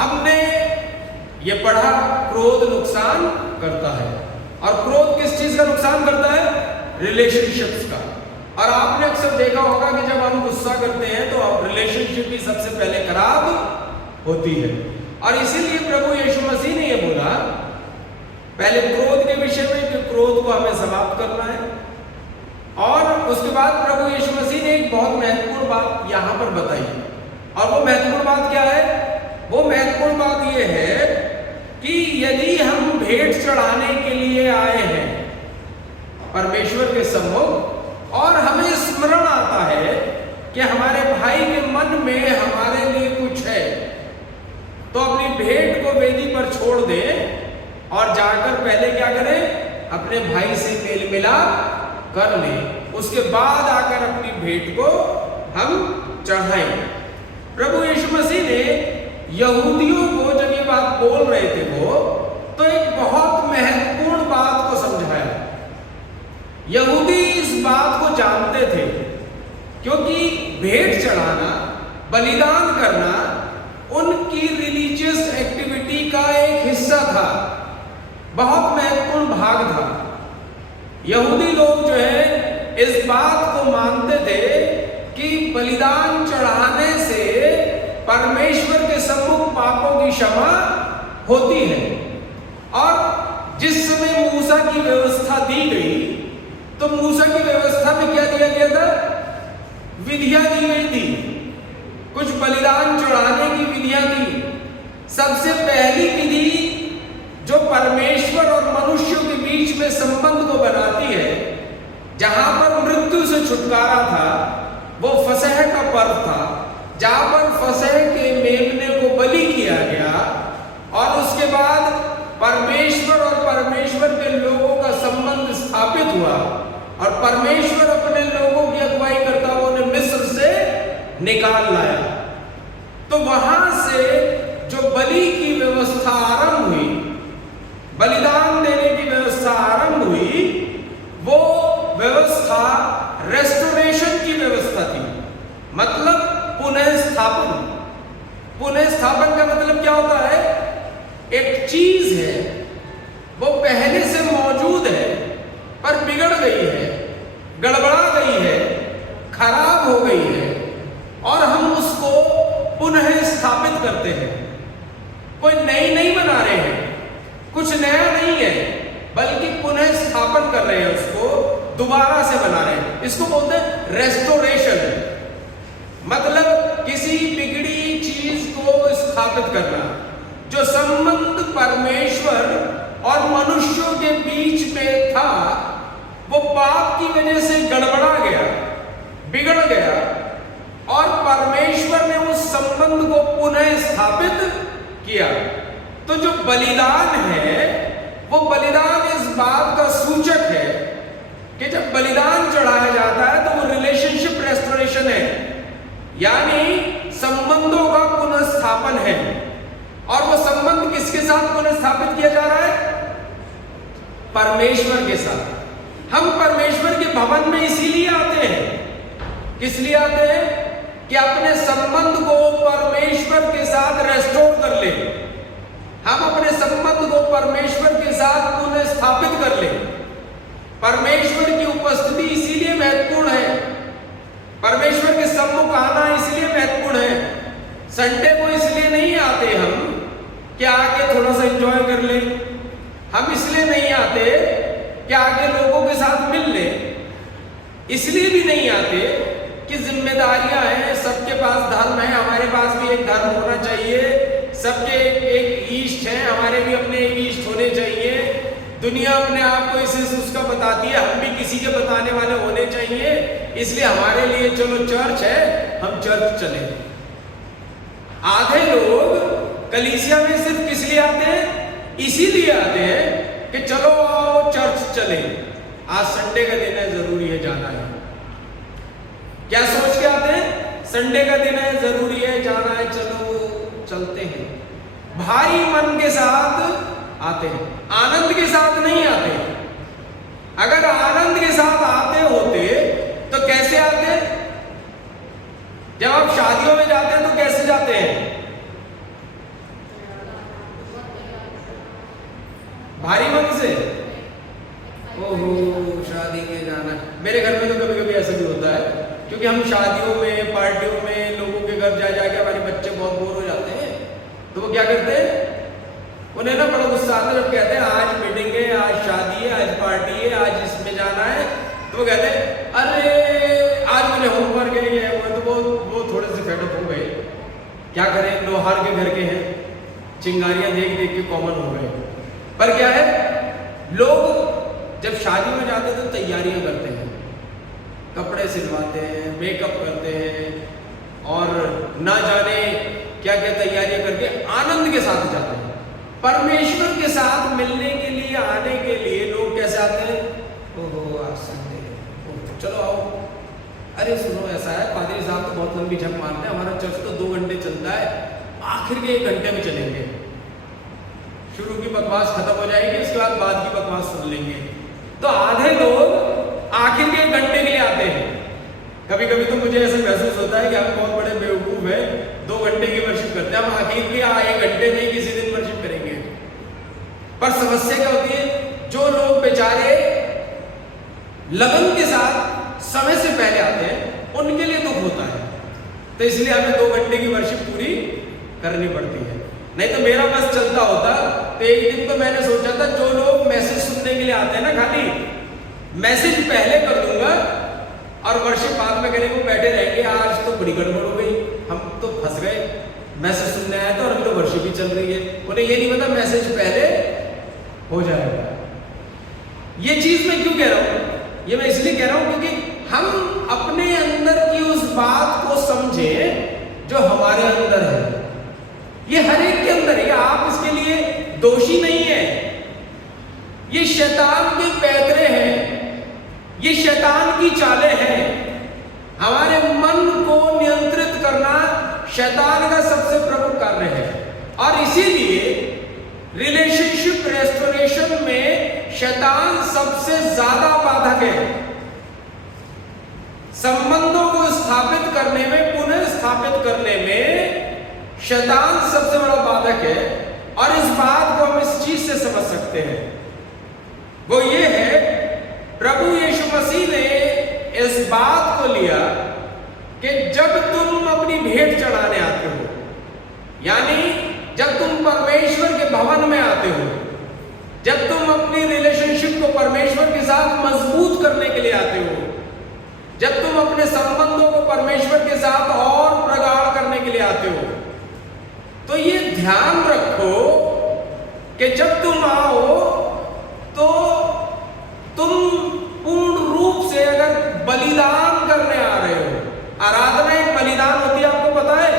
हमने ये पढ़ा क्रोध नुकसान करता है। और क्रोध किस चीज का नुकसान करता है? रिलेशनशिप्स का। और आपने अक्सर देखा होगा कि जब हम गुस्सा करते हैं तो रिलेशनशिप भी सबसे पहले खराब होती है। और इसीलिए प्रभु यीशु मसीह ने ये बोला पहले क्रोध के विषय में कि क्रोध को हमें समाप्त करना है। और उसके बाद प्रभु यीशु मसीह ने एक बहुत महत्वपूर्ण बात यहां पर बताई। और वो महत्वपूर्ण बात क्या है? वो महत्वपूर्ण बात ये है कि यदि हम भेंट चढ़ाने के लिए आए हैं परमेश्वर के सम्मुख और हमें स्मरण आता है कि हमारे भाई के मन में हमारे लिए कुछ है, तो अपनी भेंट को वेदी पर छोड़ दें और जाकर पहले क्या करें? अपने भाई से मेल मिलाप कर लें। उसके बाद आकर अपनी भेंट को हम चढ़ाएं। प्रभु यीशु मसीह ने यहूदियों को जब ये बात बोल रहे थे वो तो एक बहुत महत्वपूर्ण बात को समझाया। यहूदी इस बात को जानते थे क्योंकि भेंट चढ़ाना, बलिदान करना उनकी रिलीजियस एक्टिविटी का एक हिस्सा था, बहुत महत्वपूर्ण भाग था। यहूदी लोग जो है इस बात को मानते थे कि बलिदान चढ़ाने से परमेश्वर के सम्मुख पापों की क्षमा होती है। और जिस समय मूसा की व्यवस्था दी गई तो मूसा की व्यवस्था में क्या दिया गया था? विधियां दी गई थी, कुछ बलिदान चढ़ाने की विधियां थी। सबसे पहली विधि जो परमेश्वर और मनुष्यों के बीच में संबंध को बनाती है, जहां पर मृत्यु से छुटकारा था, वो फसह का पर्व था, जहां पर फसह के मेमने को बलि किया गया। और उसके बाद परमेश्वर और परमेश्वर के लोगों का संबंध स्थापित हुआ और परमेश्वर अपने लोगों की अगुवाई करता हुआ उन्हें मिस्र से निकाल लाया। तो वहां से जो बलि की व्यवस्था आरंभ हुई, बलिदान देने की व्यवस्था आरंभ हुई, वो व्यवस्था रेस्टोरेशन की व्यवस्था थी, मतलब पुनः स्थापन। पुनः स्थापन का मतलब क्या होता है? एक चीज है वो पहले से मौजूद है पर बिगड़ गई है, गड़बड़ा गई है, खराब हो गई है और हम उसको पुनः स्थापित करते हैं। कोई नई नहीं बना रहे हैं, कुछ नया नहीं है, बल्कि पुनः स्थापन कर रहे हैं, उसको दोबारा से बना रहे हैं। इसको बोलते हैं रेस्टोरेशन, मतलब किसी बिगड़ी चीज को स्थापित करना। जो संबंध परमेश्वर और मनुष्यों के बीच में था वो पाप की वजह से गड़बड़ा गया, बिगड़ गया और परमेश्वर ने उस संबंध को पुनः स्थापित किया। तो जो बलिदान है वो बलिदान इस बात का सूचक है कि जब बलिदान चढ़ाया जाता है तो वो रिलेशनशिप रेस्टोरेशन है, यानी संबंधों का पुनर्स्थापन है। और वो संबंध किसके साथ पुनः स्थापित किया जा रहा है? परमेश्वर के साथ। हम परमेश्वर के भवन में इसीलिए आते हैं। किस लिए आते हैं? कि अपने संबंध को परमेश्वर के साथ रेस्टोर कर ले, हम अपने संबंध को परमेश्वर के साथ पुनः स्थापित कर ले। परमेश्वर की उपस्थिति इसीलिए महत्वपूर्ण है, परमेश्वर के सम्मुख आना इसलिए महत्वपूर्ण है। संडे को इसलिए नहीं आते हम कि आके थोड़ा सा एंजॉय कर ले, हम इसलिए नहीं आते कि आके लोगों के साथ मिल ले, इसलिए भी नहीं आते कि जिम्मेदारियां हैं, सबके पास धर्म है, हमारे पास भी एक धर्म होना चाहिए, सबके एक ईष्ट है, हमारे भी अपने एक ईष्ट होने चाहिए। दुनिया अपने आप को इस उसका बताती है, हम भी किसी के बताने वाले होने चाहिए, इसलिए हमारे लिए चलो चर्च है, हम चर्च चले। आधे लोग कलीसिया में सिर्फ किस लिए आते हैं? इसीलिए आते हैं कि चलो आओ चर्च चले, आज संडे का दिन है, जरूरी है जाना है। क्या सोच के आते हैं? संडे का दिन है, जरूरी है जाना है, चलो चलते हैं। भारी मन के साथ आते हैं, आनंद के साथ नहीं आते। अगर आनंद के साथ आते होते तो कैसे आते? जब आप शादियों में जाते हैं तो कैसे जाते हैं? भारी मन से, ओहो शादी में जाना। मेरे घर में तो कभी कभी ऐसा भी होता है, क्योंकि हम शादियों में पार्टियों में लोगों के घर जा जाके हमारे बच्चे बहुत बोर हो जाते हैं, तो वो क्या करते हैं, उन्हें ना बड़ा गुस्सा आता है जब कहते हैं आज मीटिंग है, आज शादी है, आज पार्टी है, आज इसमें जाना है, तो वो कहते हैं अरे आज मुझे होमवर्क है ये है, तो वो थोड़े से फेडअप हो गए। क्या करें, लोहार के घर के हैं, चिंगारियां देख देख के कॉमन हो गए। पर क्या है, लोग जब शादी में जाते हैं तो तैयारियां करते हैं, कपड़े सिलवाते हैं, मेकअप करते हैं, और ना जाने क्या क्या तैयारियां करके आनंद के साथ जाते हैं। परमेश्वर के साथ मिलने के लिए, आने के लिए लोग कैसे आते हैं, ओहो आज संडे, चलो आओ, अरे सुनो ऐसा है पादरी साहब तो बहुत लंबी झक मारते हैं, हमारा चर्च तो 2 घंटे चलता है, आखिर के 1 घंटे में चलेंगे, शुरू की बकवास खत्म हो जाएगी, उसके बाद की बकवास सुन लेंगे। तो आधे लोग आखिर के 1 घंटे के लिए आते हैं। कभी कभी तो मुझे ऐसा महसूस होता है कि हम बहुत बड़े बेवकूफ हैं, 2 घंटे की वर्शिप करते हैं, हम आखिर के 1 घंटे नहीं किसी दिन वर्शिप करेंगे। पर समस्या क्या होती है, जो लोग बेचारे लगन के साथ समय से पहले आते हैं उनके लिए दुख होता है, तो इसलिए हमें 2 घंटे की वर्शिप पूरी करनी पड़ती है। नहीं तो मेरा बस चलता होता तो एक दिन तो मैंने सोचा था जो लोग मैसेज सुनने के लिए आते हैं ना, खाली मैसेज पहले कर दूंगा और वर्शिप बाद में करेंगे, वो बैठे रहेंगे, आज तो बड़ी गड़बड़ हो गई, हम तो फंस गए, मैसेज सुनने आए थे और अभी तो वर्शिप ही चल रही है, उन्हें ये नहीं पता मैसेज पहले हो जाएगा। ये चीज मैं क्यों कह रहा हूं, ये मैं इसलिए कह रहा हूं क्योंकि हम अपने अंदर की उस बात को समझें जो हमारे अंदर है। ये हर एक के अंदर है, आप इसके लिए दोषी नहीं है। ये शैतान के पैतरे हैं, ये शैतान की चालें हैं। हमारे मन को नियंत्रित करना शैतान का सबसे प्रमुख कार्य है, और इसीलिए रिलेशनशिप रेस्टोरेशन में शैतान सबसे ज्यादा बाधक है। संबंधों को स्थापित करने में, पुनः स्थापित करने में शैतान सबसे बड़ा बाधक है। और इस बात को हम इस चीज से समझ सकते हैं, वो ये है, प्रभु यीशु मसीह ने इस बात को लिया कि जब तुम अपनी भेंट चढ़ाने आते हो, यानी जब तुम परमेश्वर के भवन में आते हो, जब तुम अपनी रिलेशनशिप को परमेश्वर के साथ मजबूत करने के लिए आते हो, जब तुम अपने संबंधों को परमेश्वर के साथ और प्रगाढ़ करने के लिए आते हो, तो ये ध्यान रखो कि जब तुम आओ तो तुम पूर्ण रूप से अगर बलिदान करने आ रहे हो, आराधना एक बलिदान होती है, आपको पता है?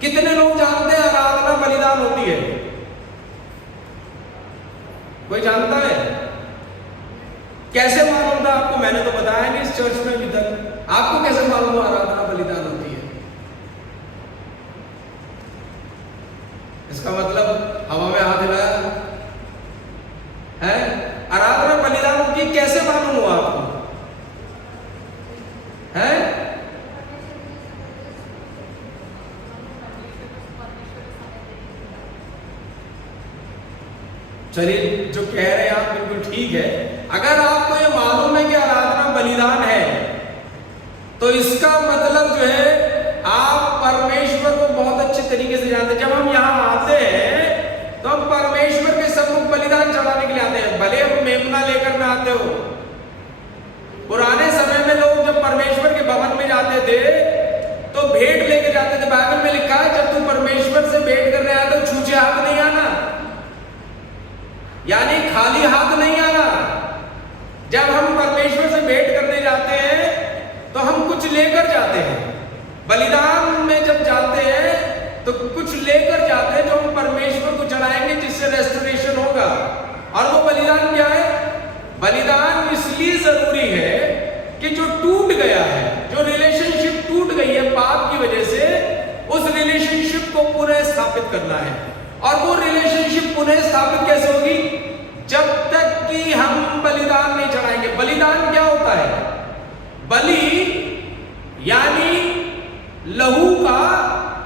कितने लोग जानते हैं आराधना बलिदान होती है? कोई जानता है? कैसे मालूम था आपको? मैंने तो बताया नहीं इस चर्च में अभी तक। आपको कैसे मालूम हो आराधना बलिदान होती है? इसका मतलब हवा में हाथ हिलाया है, आराधना बलिदान होती है, कैसे मालूम हुआ आपको? है? चलिए, जो कह रहे हैं आप बिल्कुल ठीक है। अगर आपको ये मालूम है कि आराधना बलिदान है, तो इसका मतलब जो है आप परमेश्वर को बहुत अच्छे तरीके से जानते हैं। जब हम यहाँ आते हैं तो हम परमेश्वर के सम्मुख बलिदान चढ़ाने के लिए आते हैं, भले हम मेमना लेकर ना आते हो। पुराने समय में लोग जब परमेश्वर के भवन में जाते थे तो भेंट लेके जाते थे। बाइबल में लिखा है जब तुम परमेश्वर से भेंट करने आए तो छूछे हाथ नहीं आना, यानी खाली हाथ नहीं आना। जब हम परमेश्वर से भेंट करने जाते हैं तो हम कुछ लेकर जाते हैं। बलिदान में जब जाते हैं तो कुछ लेकर जाते हैं जो हम परमेश्वर को चढ़ाएंगे, जिससे रेस्टोरेशन होगा। और वो बलिदान क्या है? बलिदान इसलिए जरूरी है कि जो टूट गया है, जो रिलेशनशिप टूट गई है पाप की वजह से, उस रिलेशनशिप को पुनः स्थापित करना है। और वो रिलेशनशिप पुनः स्थापित कैसे होगी? जब तक कि हम बलिदान नहीं चढ़ाएंगे। बलिदान क्या होता है? बलि यानी लहू का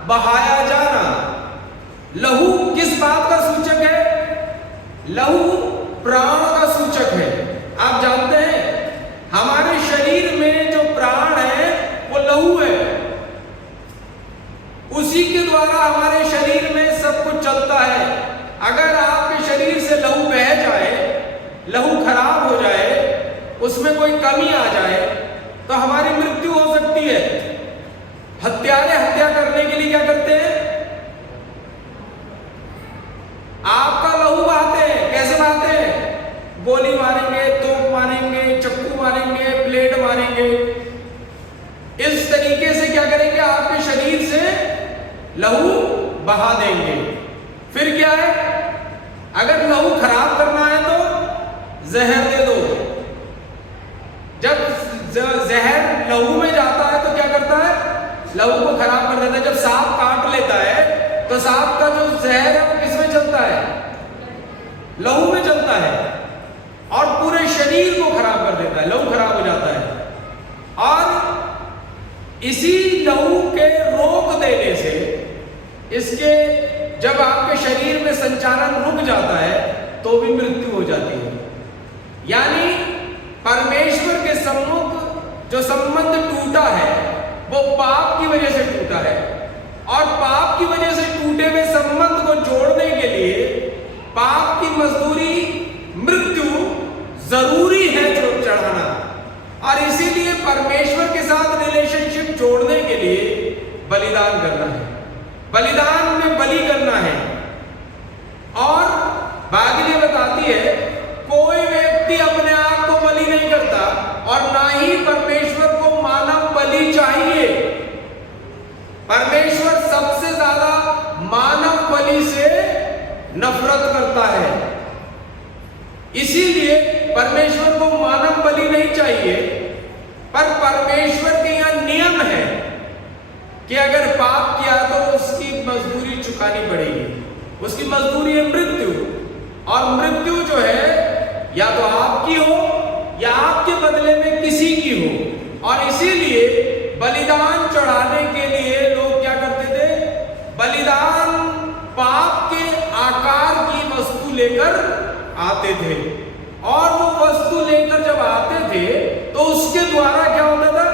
बहाया जाना। लहू किस बात का सूचक है? लहू प्राण का सूचक है। आप जानते हैं हमारे शरीर में जो प्राण है वो लहू है, उसी के द्वारा हमारे शरीर में सब कुछ चलता है। अगर आपके शरीर से लहू बह जाए, लहू खराब हो जाए, उसमें कोई कमी आ जाए तो हमारी मृत्यु हो सकती है। हत्यारे हत्या करने के लिए क्या करते हैं? आपका लहू बहाते हैं। कैसे बहाते हैं? गोली मारेंगे, तोप मारेंगे, चक्कू मारेंगे, ब्लेड मारेंगे। इस तरीके से क्या करेंगे? आपके शरीर से लहू बहा देंगे। फिर क्या है? अगर लहू खराब करना है तो जहर दे दो। जब जहर लहू में जाता है तो क्या करता है? लहू को खराब कर देता है। जब सांप काट लेता है तो सांप का जो जहर है वो किसमें चलता है? लहू में चलता है और पूरे शरीर को खराब कर देता है, लहू खराब हो जाता है। और इसी लहू के रोक देने से, इसके जब आपके शरीर में संचालन रुक जाता है तो भी मृत्यु हो जाती है। यानी परमेश्वर के सम्मुख जो संबंध टूटा है वो पाप की वजह से टूटा है, और पाप की वजह से टूटे हुए संबंध को जोड़ने के लिए पाप की मजदूरी मृत्यु जरूरी है चढ़ाना। और इसीलिए परमेश्वर के साथ रिलेशनशिप जोड़ने के लिए बलिदान करना है, बलिदान में बलि करना है। और बाइबल बताती है कोई व्यक्ति अपने आप को बलि नहीं करता और ना ही परमेश्वर को मानव बलि चाहिए। परमेश्वर सबसे ज्यादा मानव बलि से नफरत करता है, इसीलिए परमेश्वर को मानव बलि नहीं चाहिए। पर परमेश्वर के यहां नियम है कि अगर पाप किया तो उसकी मजदूरी चुकानी पड़ेगी। उसकी मजदूरी है मृत्यु, और मृत्यु जो है या तो आपकी हो या आपके बदले में किसी की हो। और इसीलिए बलिदान चढ़ाने के लिए लोग क्या करते थे? बलिदान पाप के आकार की वस्तु लेकर आते थे, और वो वस्तु लेकर जब आते थे तो उसके द्वारा क्या होता था?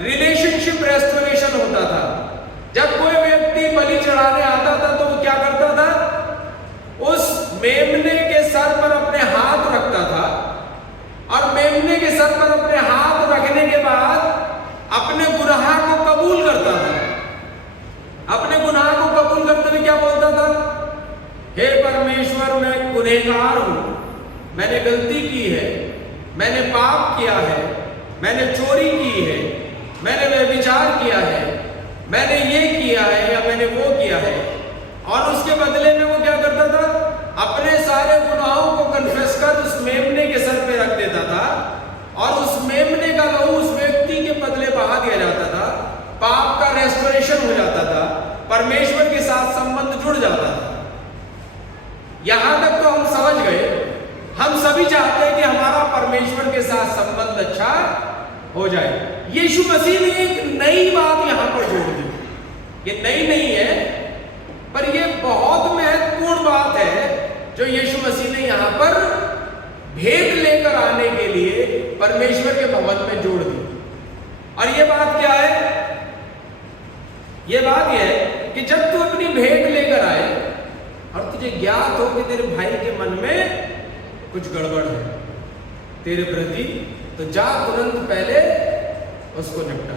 रिलेशनशिप रेस्टोरेशन होता था। जब कोई व्यक्ति बलि चढ़ाने आता था तो वो क्या करता था? उस मेमने के सर पर अपने हाथ रखता था, और मेमने के सर पर अपने हाथ रखने के बाद अपने गुनाह को कबूल करता था। अपने गुनाह को कबूल करते हुए क्या बोलता था? हे परमेश्वर, मैं गुनहगार हूं, मैंने गलती की है, मैंने पाप किया है, मैंने चोरी की है, मैंने व्यभिचार किया है, मैंने ये किया है या मैंने वो किया है। और उसके बदले में वो क्या करता था? अपने सारे गुनाहों को कन्फेस कर उस मेमने के सर पे रख देता था, और उस मेमने का लहू उस व्यक्ति के बदले बहा दिया जाता था। पाप का रेस्टोरेशन हो जाता था, परमेश्वर के साथ संबंध जुड़ जाता था। यहां तक तो हम समझ गए। हम सभी चाहते हैं कि हमारा परमेश्वर के साथ संबंध अच्छा हो जाए। यीशु मसीह ने एक नई बात यहां पर जोड़ दी। ये नई नहीं है, पर ये बहुत महत्वपूर्ण बात है जो यीशु मसीह ने यहां पर भेंट लेकर आने के लिए परमेश्वर के भवन में जोड़ दी। और ये बात क्या है? ये बात यह है कि जब तू अपनी भेंट लेकर आए और तुझे ज्ञात हो कि तेरे भाई के मन में कुछ गड़बड़ है तेरे प्रति, तो जा तुरंत पहले उसको निपटा।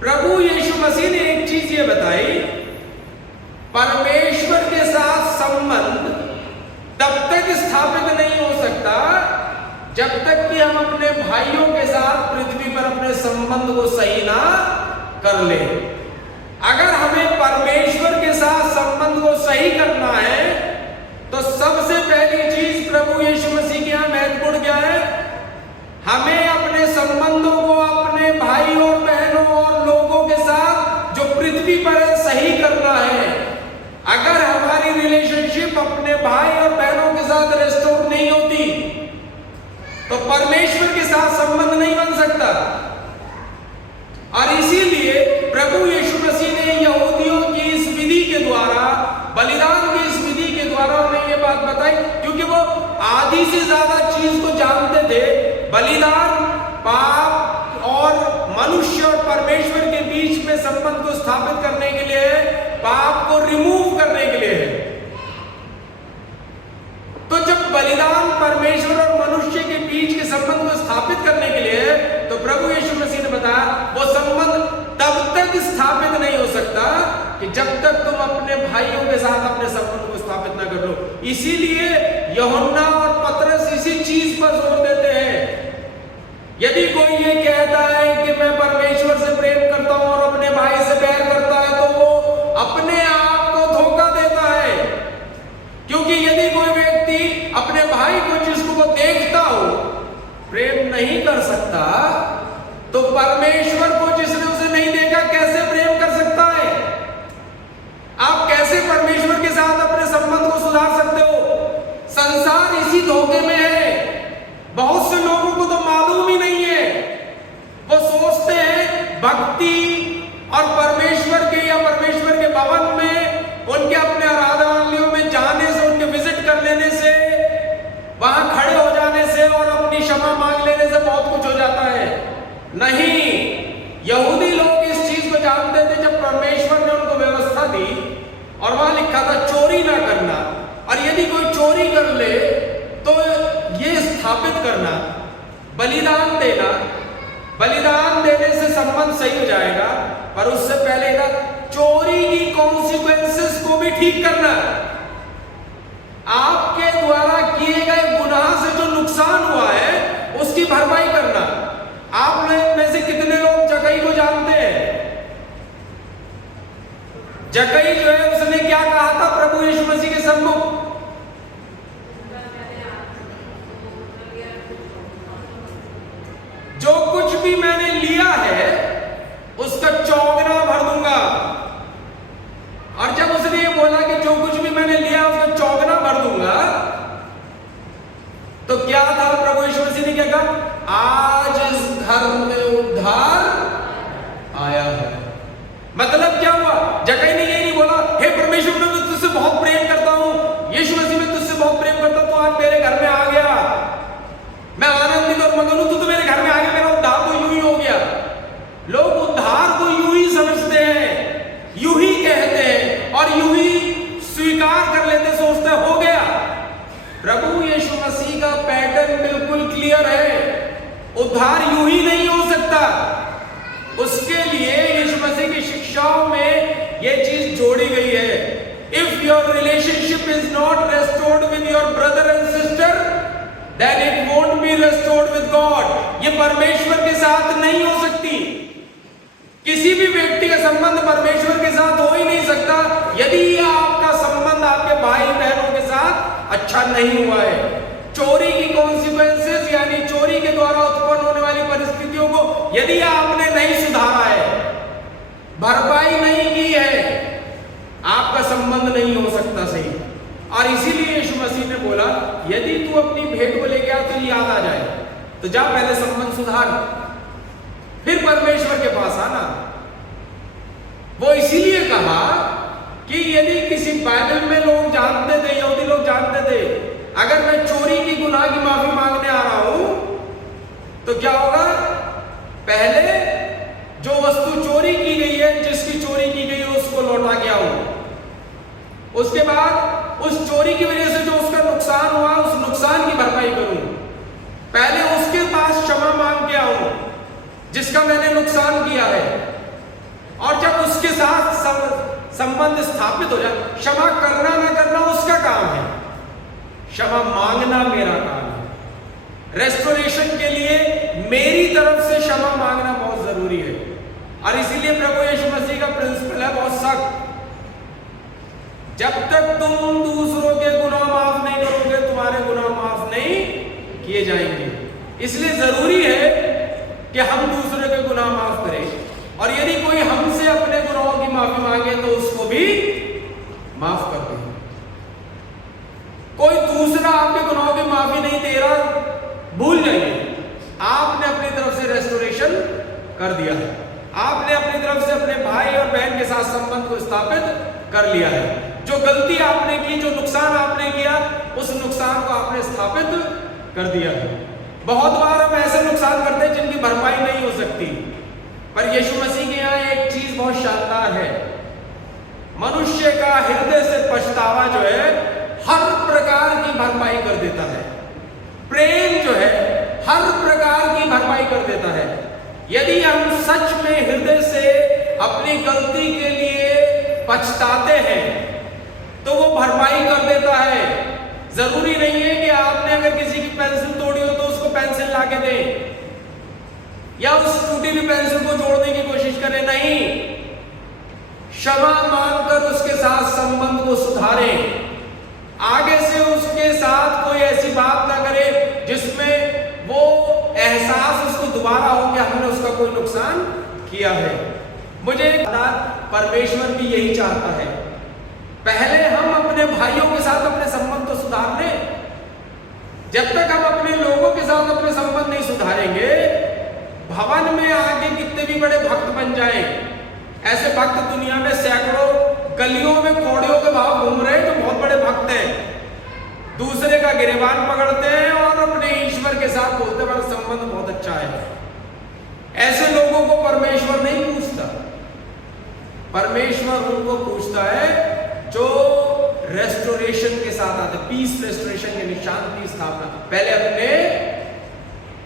प्रभु यीशु मसीह ने एक चीज ये बताई, परमेश्वर के साथ संबंध तब तक स्थापित नहीं हो सकता जब तक कि हम अपने भाइयों के साथ पृथ्वी पर अपने संबंध को सही ना कर ले। अगर हमें परमेश्वर के साथ संबंध को सही करना है तो सबसे पहली चीज प्रभु यीशु मसीह के यहां महत्वपूर्ण क्या है? हमें अपने संबंधों को अपने भाई और बहनों और लोगों के साथ जो पृथ्वी पर है सही करना है। अगर हमारी रिलेशनशिप अपने भाई और बहनों के साथ रेस्टोर नहीं होती तो परमेश्वर के साथ संबंध नहीं बन सकता। और इसीलिए प्रभु यीशु मसीह ने यहूदियों की इस विधि के द्वारा, बलिदान की इस विधि के द्वारा उन्हें ये बात बताई, क्योंकि वो आधी से ज्यादा चीज को जानते थे। बलिदान पाप और मनुष्य और परमेश्वर के बीच में संबंध को स्थापित करने के लिए है, पाप को रिमूव करने के लिए है। तो जब बलिदान परमेश्वर और मनुष्य के बीच के संबंध को स्थापित करने के लिए है, तो प्रभु यीशु मसीह ने बताया वो संबंध तब तक स्थापित नहीं हो सकता कि जब तक तुम अपने भाइयों के साथ अपने संबंध को स्थापित ना कर लो। इसीलिए यूहन्ना और पतरस इसी चीज पर जोर देते हैं। यदि कोई ये कहता है कि मैं परमेश्वर से प्रेम करता हूं और अपने भाई से बैर करता है, तो वो अपने आप को धोखा देता है। क्योंकि यदि कोई व्यक्ति अपने भाई को जिसको वो देखता हो प्रेम नहीं कर सकता, तो परमेश्वर को जिसने उसे नहीं देखा कैसे प्रेम कर सकता है? आप कैसे परमेश्वर के साथ अपने संबंध को सुधार सकते हो? संसार इसी धोखे में है। बहुत से लोगों को तो मालूम ही नहीं है। वो सोचते हैं भक्ति और परमेश्वर के या परमेश्वर के भवन में उनके अपने आराधनालयों में जाने से, उनके विजिट कर लेने से, वहां खड़े हो जाने से और अपनी क्षमा मांग लेने से बहुत कुछ हो जाता है। नहीं, यहूदी लोग इस चीज को जानते थे। जब परमेश्वर ने उनको व्यवस्था दी और वहां लिखा था चोरी ना करना, और यदि कोई चोरी कर ले तो ये स्थापित करना, बलिदान देना, बलिदान देने से संबंध सही हो जाएगा, पर उससे पहले ना चोरी की कॉन्सिक्वेंसेस को भी ठीक करना। आपके द्वारा किए गए गुनाह से जो नुकसान हुआ है उसकी भरपाई करना। आप में से कितने लोग जकई को जानते हैं? जकई जो है उसने क्या कहा था प्रभु यीशु मसीह के सम्मुख? जो कुछ भी मैंने लिया है उसका चौगुना भर दूंगा। और जब उसने ये बोला कि जो कुछ भी मैंने लिया उसका चौगुना भर दूंगा, तो क्या था प्रभु यीशु मसीह ने क्या कहा? आज इस घर में उद्धार आया है। मतलब क्या हुआ? जकई ने ये नहीं बोला हे परमेश्वर मैं तुझसे बहुत प्रेम करता हूं, यीशु मसीह मैं तुझसे बहुत प्रेम करता हूं, तो आज मेरे घर में आ गया, मैं आनंदित और मगन हूं, तू तो मेरे घर में आ गया, मेरा उद्धार तो यूं ही हो गया। लोग उद्धार को यूं ही समझते हैं, यूं ही कहते हैं और यूं ही स्वीकार कर लेते, सोचते हैं हो गया। प्रभु यीशु मसीह का पैटर्न बिल्कुल क्लियर है। उद्धार यूं ही नहीं हो सकता। उसके लिए यीशु मसीह की शिक्षाओं में यह चीज जोड़ी गई है। If your relationship is not restored with your brother and sister, then it won't be restored with God. ये परमेश्वर के साथ नहीं हो सकती। किसी भी व्यक्ति का संबंध परमेश्वर के साथ हो ही नहीं सकता यदि आपका संबंध आपके भाई बहनों के साथ अच्छा नहीं हुआ है। चोरी की कॉन्सिक्वेंसेस यानी चोरी के द्वारा उत्पन्न होने वाली परिस्थितियों को यदि आपने नहीं सुधारा है, भरपाई नहीं की है, आपका संबंध नहीं हो सकता सही। और इसीलिए यीशु मसीह ने बोला यदि तू अपनी भेंट को लेके आ तो याद आ जाए, तो जा पहले संबंध सुधार, फिर परमेश्वर के पास आना। वो इसीलिए कहा कि यदि किसी बाइबल में लोग जानते थे, यहूदी लोग जानते थे, अगर मैं चोरी की गुनाह की माफी मांगने आ रहा हूं तो क्या होगा? पहले जो वस्तु चोरी की गई है, जिसकी चोरी की गई है, उसको लौटा के आऊं। उसके बाद उस चोरी की वजह से जो उसका नुकसान हुआ उस नुकसान की भरपाई करूं। पहले उसके पास क्षमा मांग के आऊं जिसका मैंने नुकसान किया है, और जब उसके साथ संबंध स्थापित हो जाए, क्षमा करना ना करना उसका काम है, क्षमा मांगना मेरा काम है। रेस्टोरेशन के लिए मेरी तरफ से क्षमा मांगना बहुत जरूरी है। और इसीलिए प्रभु यीशु मसीह का प्रिंसिपल है बहुत सख्त, जब तक तुम दूसरों के गुनाह माफ नहीं करोगे तुम्हारे गुनाह माफ नहीं किए जाएंगे। इसलिए जरूरी है कि हम दूसरे के गुनाह माफ करें, और यदि कोई हमसे अपने गुनाहों की माफी मांगे तो उसको भी माफ कर दें। कोई दूसरा आपके गुनाहों की माफी नहीं दे रहा, भूल जाइए, आपने अपनी तरफ से रेस्टोरेशन कर दिया है, आपने अपनी तरफ से अपने भाई और बहन के साथ संबंध को स्थापित कर लिया है। जो गलती आपने की, जो नुकसान आपने किया, उस नुकसान को आपने स्थापित कर दिया है। बहुत बार हम ऐसे नुकसान करते हैं जिनकी भरपाई नहीं हो सकती, पर यीशु मसीह के यहाँ एक चीज बहुत शानदार है। मनुष्य का हृदय से पछतावा जो है हर प्रकार की भरपाई कर देता है। प्रेम जो है हर प्रकार की भरपाई कर देता है। यदि हम सच में हृदय से अपनी गलती के लिए पछताते हैं तो वो भरपाई कर देता है। जरूरी नहीं है कि आपने अगर किसी की पेंसिल तोड़ी हो तो उसको पेंसिल लाके दें या उस टूटी हुई पेंसिल को जोड़ने की कोशिश करें, नहीं, क्षमा मांगकर उसके साथ संबंध को सुधारें। आगे से उसके साथ कोई ऐसी बात ना करे जिसमें वो एहसास उसको दोबारा हो कि हमने उसका कोई नुकसान किया है। मुझे परमेश्वर भी यही चाहता है। पहले हम अपने भाइयों के साथ अपने संबंध तो सुधार लें। जब तक हम अपने लोगों के साथ अपने संबंध नहीं सुधारेंगे, भवन में आगे कितने भी बड़े भक्त बन जाएं, ऐसे भक्त दुनिया में सैकड़ों गलियों में कौड़ियों के भाव घूम रहे हैं जो बहुत बड़े भक्त हैं, दूसरे का गिरेबान पकड़ते हैं और अपने ईश्वर के साथ बोलते हैं संबंध बहुत अच्छा है। ऐसे लोगों को परमेश्वर नहीं पूछता। परमेश्वर उनको पूछता है जो रेस्टोरेशन के साथ आते, पीस रेस्टोरेशन यानी शांति की स्थापना। पहले अपने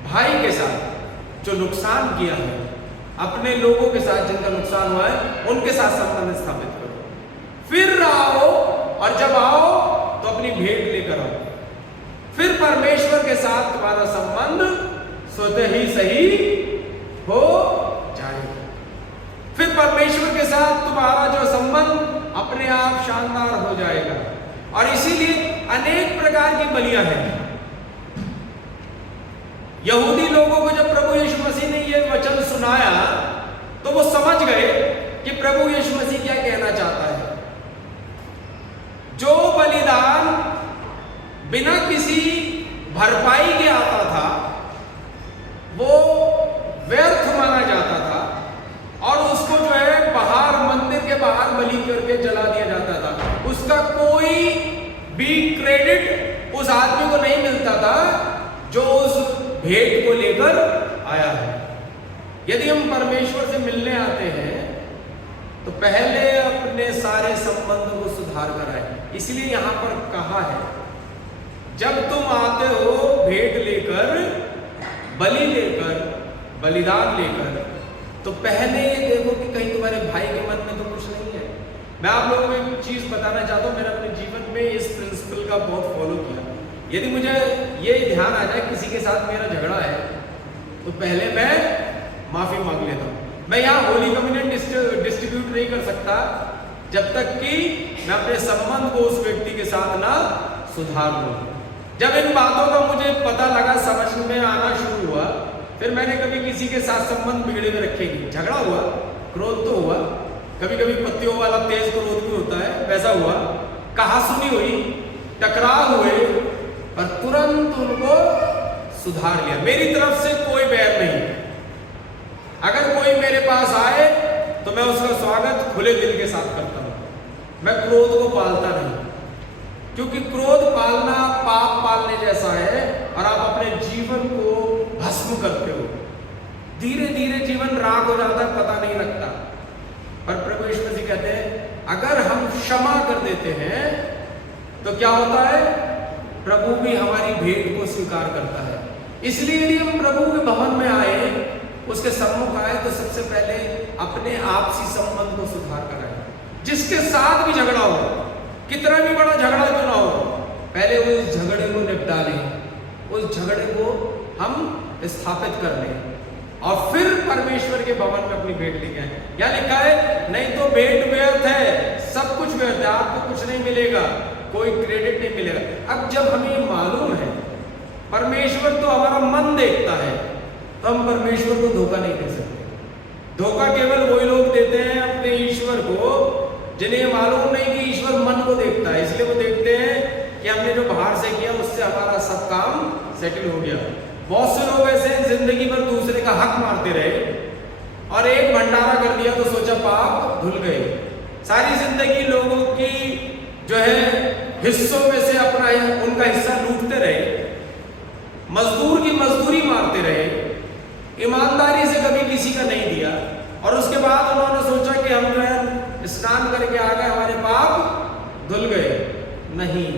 भाई के साथ जो नुकसान किया है, अपने लोगों के साथ जिनका नुकसान हुआ है, उनके साथ संबंध स्थापित करो। फिर आओ, और जब आओ तो अपनी भेंट लेकर आओ। फिर परमेश्वर के साथ तुम्हारा संबंध स्वतः ही सही हो जाएगा। फिर परमेश्वर के साथ तुम्हारा जो संबंध अपने आप शानदार हो जाएगा। और इसीलिए अनेक प्रकार की बलियां हैं। यहूदी लोगों को जब प्रभु यीशु मसीह ने यह वचन सुनाया तो वो समझ गए कि प्रभु यीशु मसीह क्या कहना चाहता है। जो बलिदान बिना किसी भरपाई के आता था वो व्यर्थ माना जाता था और उसको जो है बाहर, मंदिर के बाहर बलि करके जला दिया जाता था। उसका कोई भी क्रेडिट उस आदमी को नहीं मिलता था जो उस भेंट को लेकर आया है। यदि हम परमेश्वर से मिलने आते हैं तो पहले अपने सारे संबंधों को सुधार कर आए। इसलिए यहां पर कहा है जब तुम आते हो भेंट लेकर, बलि लेकर, बलिदान लेकर, तो पहले ये देखो कि कहीं तुम्हारे भाई के मन में तो कुछ नहीं है। मैं आप लोगों को एक चीज बताना चाहता हूं, मैंने अपने जीवन में इस प्रिंसिपल का बहुत फॉलो किया। यदि मुझे ये ध्यान आ जाए किसी के साथ मेरा झगड़ा है तो पहले मैं माफी मांग लेता हूं। मैं यहाँ होली कम्युनियन डिस्ट्रीब्यूट नहीं कर सकता जब तक कि मैं अपने संबंध को उस व्यक्ति के साथ ना सुधार लूं। जब इन बातों का मुझे पता लगा, समझ में आना शुरू हुआ, फिर मैंने कभी किसी के साथ संबंध बिगड़े में रखे नहीं। झगड़ा हुआ, क्रोध तो हुआ, कभी कभी पत्तियों वाला तेज क्रोध भी होता है, वैसा हुआ, कहासुनी हुई, टकराव हुए, और तुरंत उनको सुधार लिया। मेरी तरफ से कोई बैर नहीं। अगर कोई मेरे पास आए तो मैं उसका स्वागत खुले दिल के साथ करता हूं। मैं क्रोध को पालता नहीं, क्योंकि क्रोध पालना पाप पालने जैसा है और आप अपने जीवन को भस्म करते हो। धीरे धीरे जीवन राख हो जाता है, पता नहीं लगता। पर प्रभु यीशु मसीह कहते हैं अगर हम क्षमा कर देते हैं तो क्या होता है, प्रभु भी हमारी भेंट को स्वीकार करता है। इसलिए यदि हम प्रभु के भवन में आए, उसके सम्मुख आए, तो सबसे पहले अपने आपसी संबंध को सुधार कराएं। जिसके साथ भी झगड़ा हो, कितना भी बड़ा झगड़ा क्यों ना हो, पहले उस झगड़े को निपटा लें, उस झगड़े को हम स्थापित कर लें और फिर परमेश्वर के भवन में अपनी भेंट लेके आए। या लिखा है नहीं तो भेंट व्यर्थ है, सब कुछ व्यर्थ है, आपको कुछ नहीं मिलेगा, कोई क्रेडिट नहीं मिलेगा। अब जब हमें मालूम है परमेश्वर तो हमारा मन देखता है, तो हम परमेश्वर को धोखा नहीं दे सकते। धोखा केवल वही लोग देते हैं अपने ईश्वर को जिन्हें मालूम नहीं कि ईश्वर मन को देखता है। इसलिए वो देखते हैं कि हमने जो बाहर से किया उससे हमारा सब काम सेटल हो गया। बहुत से लोग ऐसे जिंदगी भर दूसरे का हक मारते रहे और एक भंडारा कर दिया तो सोचा पाप धुल गए। सारी जिंदगी लोगों की जो है हिस्सों में से अपना उनका हिस्सा लूटते रहे, मजदूर की मजदूरी मारते रहे, ईमानदारी से कभी किसी का नहीं दिया, और उसके बाद उन्होंने सोचा कि हम जो है स्नान करके आ गए, हमारे पाप धुल गए। नहीं,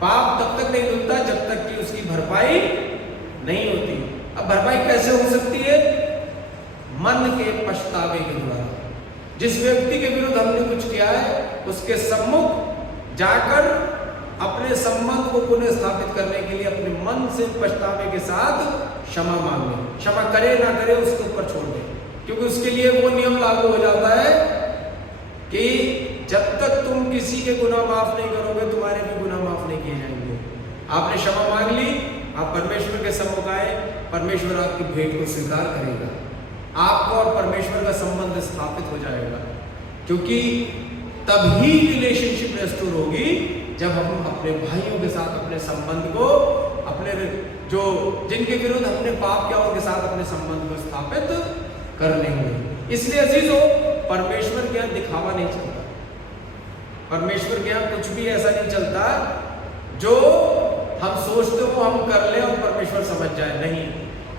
पाप तब तक नहीं धुलता जब तक कि उसकी भरपाई नहीं होती। अब भरपाई कैसे हो सकती है? मन के पछतावे के द्वारा। जिस व्यक्ति के विरुद्ध हमने कुछ किया है उसके सम्मुख जाकर अपने संबंध को पुनः स्थापित करने के लिए अपने मन से पछतावे के साथ क्षमा मांगे। क्षमा करे ना करे उसके ऊपर छोड़ दे, क्योंकि उसके लिए वो नियम लागू हो जाता है कि जब तक तुम किसी के गुनाह माफ नहीं करोगे तुम्हारे भी गुनाह माफ नहीं किए जाएंगे। आपने क्षमा मांग ली, आप परमेश्वर के सम्मुख आए, परमेश्वर आपकी भेंट को स्वीकार करेगा, आपको और परमेश्वर का संबंध स्थापित हो जाएगा। क्योंकि तभी रिलेशनशिप रेस्टोर होगी जब हम अपने भाइयों के साथ अपने संबंध को, अपने जो जिनके विरुद्ध हमने पाप किया उनके साथ अपने संबंध को स्थापित कर लेंगे। इसलिए अजीजों, परमेश्वर के यहाँ दिखावा नहीं चलता, परमेश्वर के यहाँ कुछ भी ऐसा नहीं चलता जो हम सोचते हो हम कर ले और परमेश्वर समझ जाए। नहीं,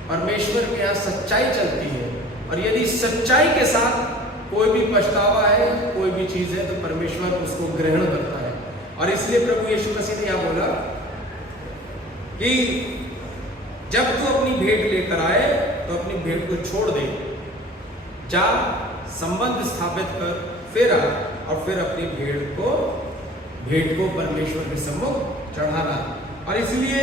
परमेश्वर के यहाँ सच्चाई चलती है, और यदि सच्चाई के साथ कोई भी पछतावा है, कोई भी चीज है, तो परमेश्वर उसको ग्रहण करता है। और इसलिए प्रभु यीशु मसीह ने यह बोला कि जब तू अपनी भेंट लेकर आए तो अपनी भेंट को छोड़ दे, जा संबंध स्थापित कर, फिर आ और फिर अपनी भेंट को परमेश्वर के सम्मुख चढ़ाना। और इसलिए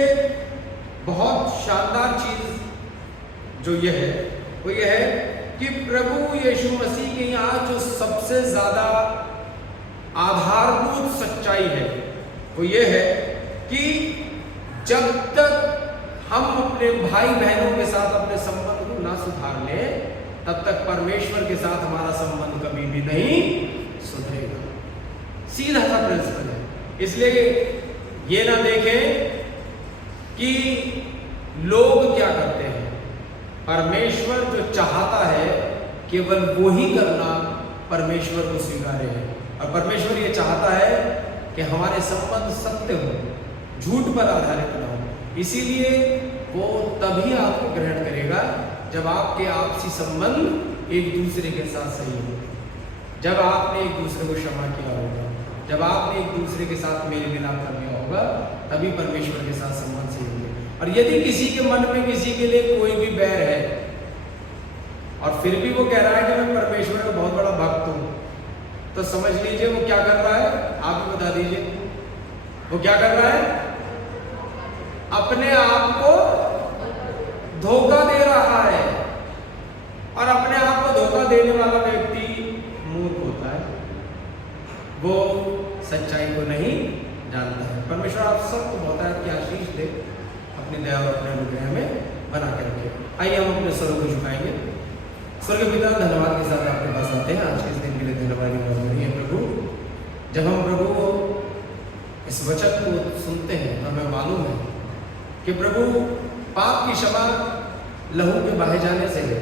बहुत शानदार चीज जो यह है वो यह है कि प्रभु यीशु मसीह के यहाँ जो सबसे ज्यादा आधारभूत सच्चाई है वो ये है कि जब तक हम अपने भाई बहनों के साथ अपने संबंध को ना सुधार लें तब तक परमेश्वर के साथ हमारा संबंध कभी भी नहीं सुधरेगा। सीधा सा प्रिंसिपल है। इसलिए ये ना देखें कि लोग क्या करते हैं, परमेश्वर जो चाहता है केवल वो ही करना परमेश्वर को स्वीकार्य है। और परमेश्वर ये चाहता है कि हमारे संबंध सत्य हो, झूठ पर आधारित न हो। इसीलिए वो तभी आपको ग्रहण करेगा जब आपके आपसी संबंध एक दूसरे के साथ सही हो, जब आपने एक दूसरे को क्षमा किया होगा, जब आपने एक दूसरे के साथ मेल मिलाप कर लिया होगा, तभी परमेश्वर के साथ संबंध सही होंगे। और यदि किसी के मन में किसी के लिए कोई भी बैर है और फिर भी वो कह रहा है कि मैं परमेश्वर का बहुत बड़ा भक्त हूं, तो समझ लीजिए वो क्या कर रहा है, आप ही बता दीजिए। वो क्या कर रहा है? अपने आप को धोखा दे रहा है। और अपने आप को धोखा देने वाला व्यक्ति मूर्ख होता है, वो सच्चाई को नहीं जानता है। परमेश्वर आप सबको बहुत है आशीष दे, अपनी दया और अपने अनुग्रह में बना के रखे। आइए हम अपने स्वरों को झुकाएंगे। स्वर्ग पिता, धन्यवाद के साथ आपके पास आते हैं। आज के इस दिन के लिए धन्यवाद है प्रभु। जब हम प्रभु इस वचन को सुनते हैं तो हमें मालूम है कि प्रभु पाप की क्षमा लहू के बहे जाने से है,